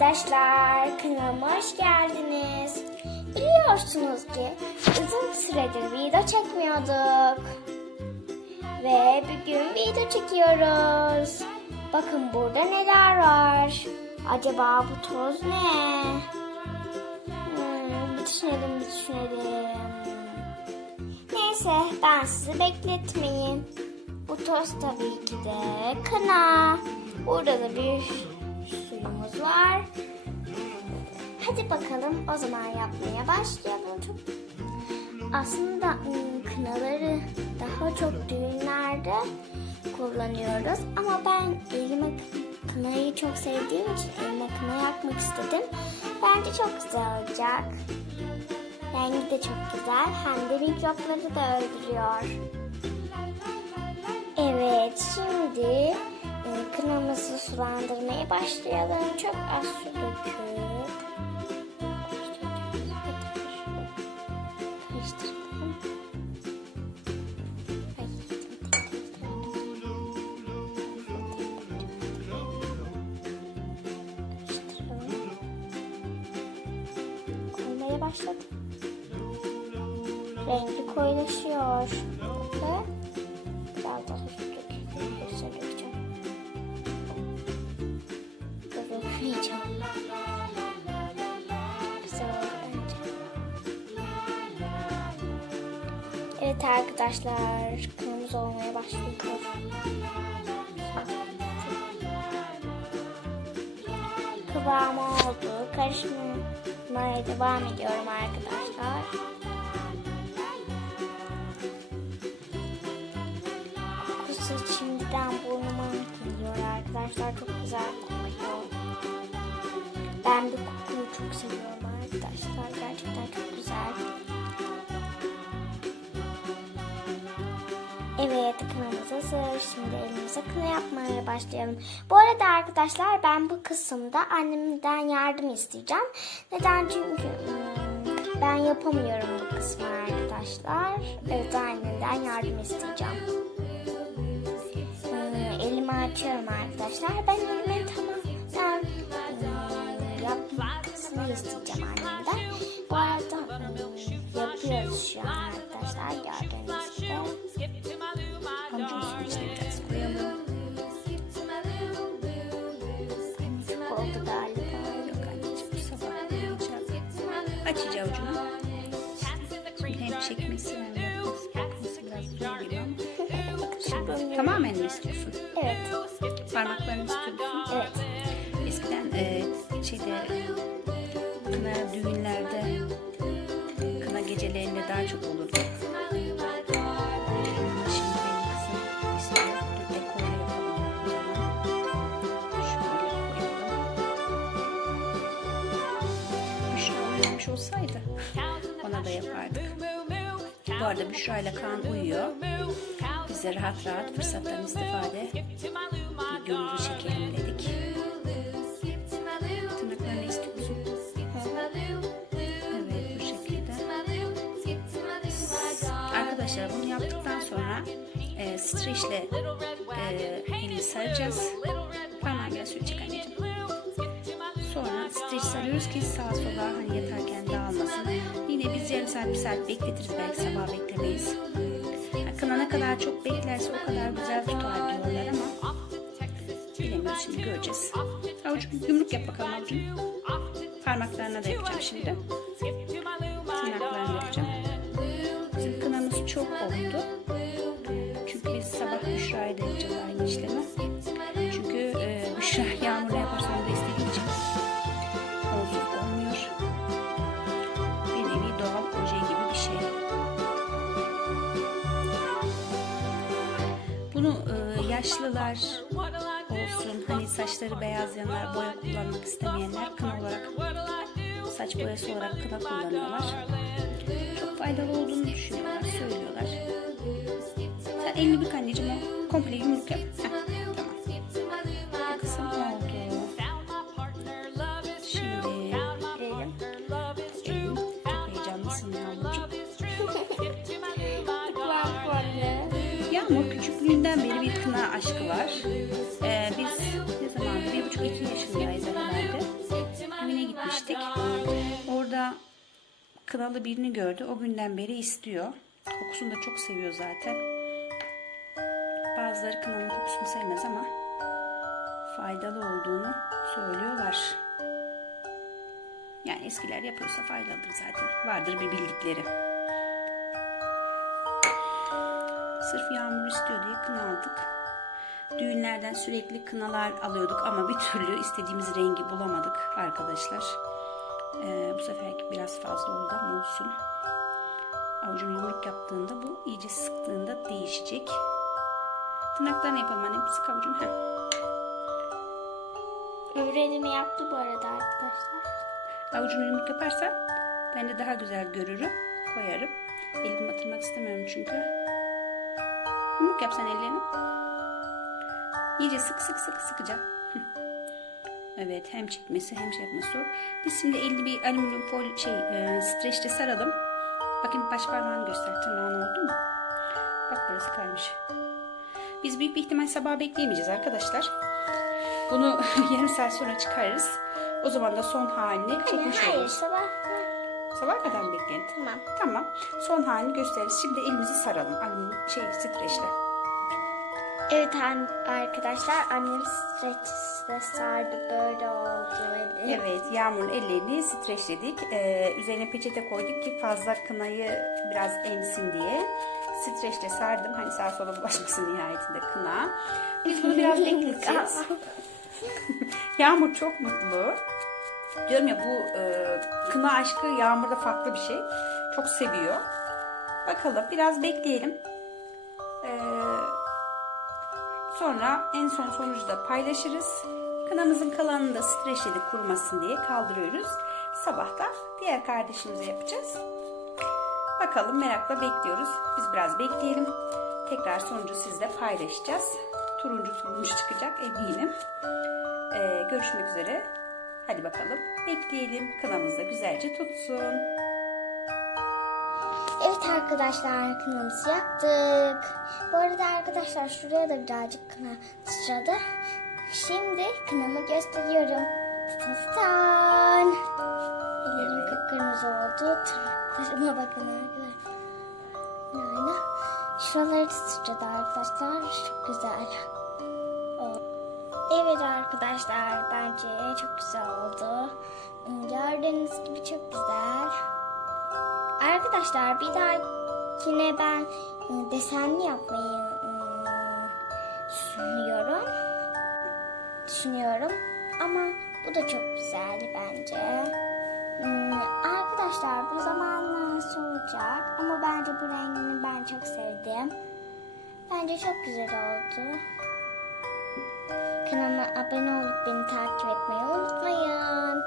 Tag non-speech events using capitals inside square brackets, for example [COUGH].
Arkadaşlar kanalıma hoş geldiniz. Biliyorsunuz ki uzun süredir video çekmiyorduk. Ve bugün video çekiyoruz. Bakın burada neler var. Acaba bu toz ne? Hmm, bir düşünelim, bir düşünelim. Neyse ben sizi bekletmeyeyim. Bu toz tabii ki de kına. Burada da bir var. Hadi bakalım o zaman yapmaya başlayalım. Çok... Aslında ım, kınaları daha çok düğünlerde kullanıyoruz. Ama ben elime kınayı çok sevdiğim için elime kına yakmak istedim. Bence çok güzel olacak. Rengi de çok güzel. Hem de mikropları da öldürüyor. Evet, şimdi kınamızı sulandırmaya başlayalım. Çok az su döküp. Başladım. Rengi koyulaşıyor. Ve Evet arkadaşlar, kırmızı olmaya başlıyor. Kıvamı oldu. Karışmaya devam ediyorum arkadaşlar. Kokusu şimdiden burnuma geliyor arkadaşlar. Çok güzel kokuyor. Ben bu kokuyu çok seviyorum arkadaşlar. Gerçekten çok Evet kınamız hazır. Şimdi elimize kına yapmaya başlayalım. Bu arada arkadaşlar ben bu kısımda annemden yardım isteyeceğim. Neden? Çünkü hmm, ben yapamıyorum bu kısmı arkadaşlar. Evet annemden yardım isteyeceğim. Hmm, elimi açıyorum arkadaşlar. Ben elime tamamen hmm, yapmasını isteyeceğim annemden. Bu arada çekmesi hem yapması, yapması biraz zor gibi ama. Tamamen mi istiyorsun? Evet. Parmaklarını arada Büşra ile Kaan uyuyor. Biz de rahat rahat fırsattan istifade videomuzu çekelim dedik. Tırnaklarını istiyor musun? Evet bu şekilde. Arkadaşlar bunu yaptıktan sonra e, streçle e, elini saracağız. Parmağın biraz çek anneciğim. Sonra streç sarıyoruz ki sağa sola hani yatarken dağılmasın. Yine biz yarım saat bir saat bekletiriz belki sabah beklemeyiz. Ha, Kına ne kadar çok beklerse o kadar güzel tutar diyorlar ama bilemiyoruz şimdi göreceğiz. Avucum yumruk yap bakalım avucum. Parmaklarına da yapacağım şimdi. Tırnaklarını yapacağım. Bizim kınamız çok oldu. Bunu e, yaşlılar olsun, hani saçları beyazlayanlar, boya kullanmak istemeyenler kına olarak, saç boyası olarak kına kullanıyorlar. Çok faydalı olduğunu düşünüyorlar, söylüyorlar. Sen elini bük anneciğim o komple yumruk yap. aşkı var. Ee, biz ne zaman bir buçuk iki yaşındayız herhalde. Evine gitmiştik. Orada kınalı birini gördü. O günden beri istiyor. Kokusunu da çok seviyor zaten. Bazıları kınanın kokusunu sevmez ama faydalı olduğunu söylüyorlar. Yani eskiler yapıyorsa faydalıdır zaten. Vardır bir bildikleri. Sırf yağmur istiyor diye kına aldık. Düğünlerden sürekli kınalar alıyorduk ama bir türlü istediğimiz rengi bulamadık arkadaşlar. Ee, bu seferki biraz fazla oldu ama olsun. Avucunu yumruk yaptığında bu iyice sıktığında değişecek. Tırnaklarını yapalım annem. Sık avucunu. Heh. Öbür elimi yaptı bu arada arkadaşlar. Avucunu yumruk yaparsan ben de daha güzel görürüm. Koyarım. Elimi batırmak istemiyorum çünkü. Yumruk yap sen ellerini. İyice sık sık sık sıkıca. Evet hem çekmesi hem şey yapması zor. Biz şimdi elini bir alüminyum fol şey e, streçle saralım. Bakın baş parmağını göster. Tırnağın oldu mu? Bak burası kaymış. Biz büyük bir ihtimal sabah bekleyemeyeceğiz arkadaşlar. Bunu [LAUGHS] yarım saat sonra çıkarırız. O zaman da son halini Hayır, çekmiş hayır oluruz. sabah. Sabah kadar mı bekleyin? Tamam. Tamam. Son halini gösteririz. Şimdi elimizi saralım. Alüminyum şey streçle. Evet arkadaşlar annem streçle sardı böyle oldu eli. Evet, Yağmur'un ellerini streçledik. Ee, üzerine peçete koyduk ki fazla kınayı biraz emsin diye. Streçle sardım. Hani sağa sola bulaşmasın nihayetinde kına. Biz bunu biraz [LAUGHS] bekleteceğiz. [LAUGHS] Yağmur çok mutlu. Diyorum ya bu e, kına aşkı Yağmur'da farklı bir şey. Çok seviyor. Bakalım biraz bekleyelim. Ee, sonra en son sonucu da paylaşırız. Kınamızın kalanını da streçledik kurumasın diye kaldırıyoruz. Sabah da diğer kardeşimize yapacağız. Bakalım merakla bekliyoruz. Biz biraz bekleyelim. Tekrar sonucu sizle paylaşacağız. Turuncu turuncu çıkacak eminim. Ee, görüşmek üzere. Hadi bakalım bekleyelim. Kınamız da güzelce tutsun. Evet arkadaşlar kınamızı yaktık. Bu arada arkadaşlar şuraya da birazcık kına sıçradı. Şimdi kınamı gösteriyorum. Tıstan. Ellerim kıpkırmızı oldu. Tırnaklarıma bakın arkadaşlar. Yani şuraları sıçradı arkadaşlar. Çok güzel. Evet arkadaşlar bence çok güzel oldu. Gördüğünüz gibi çok güzel. Arkadaşlar bir dahakine ben e, desenli yapmayı e, düşünüyorum. Düşünüyorum. Ama bu da çok güzel bence. Hmm, Arkadaşlar bu zamanla soğuyacak ama bence bu rengini ben çok sevdim. Bence çok güzel oldu. Kanalıma abone olup beni takip etmeyi unutmayın.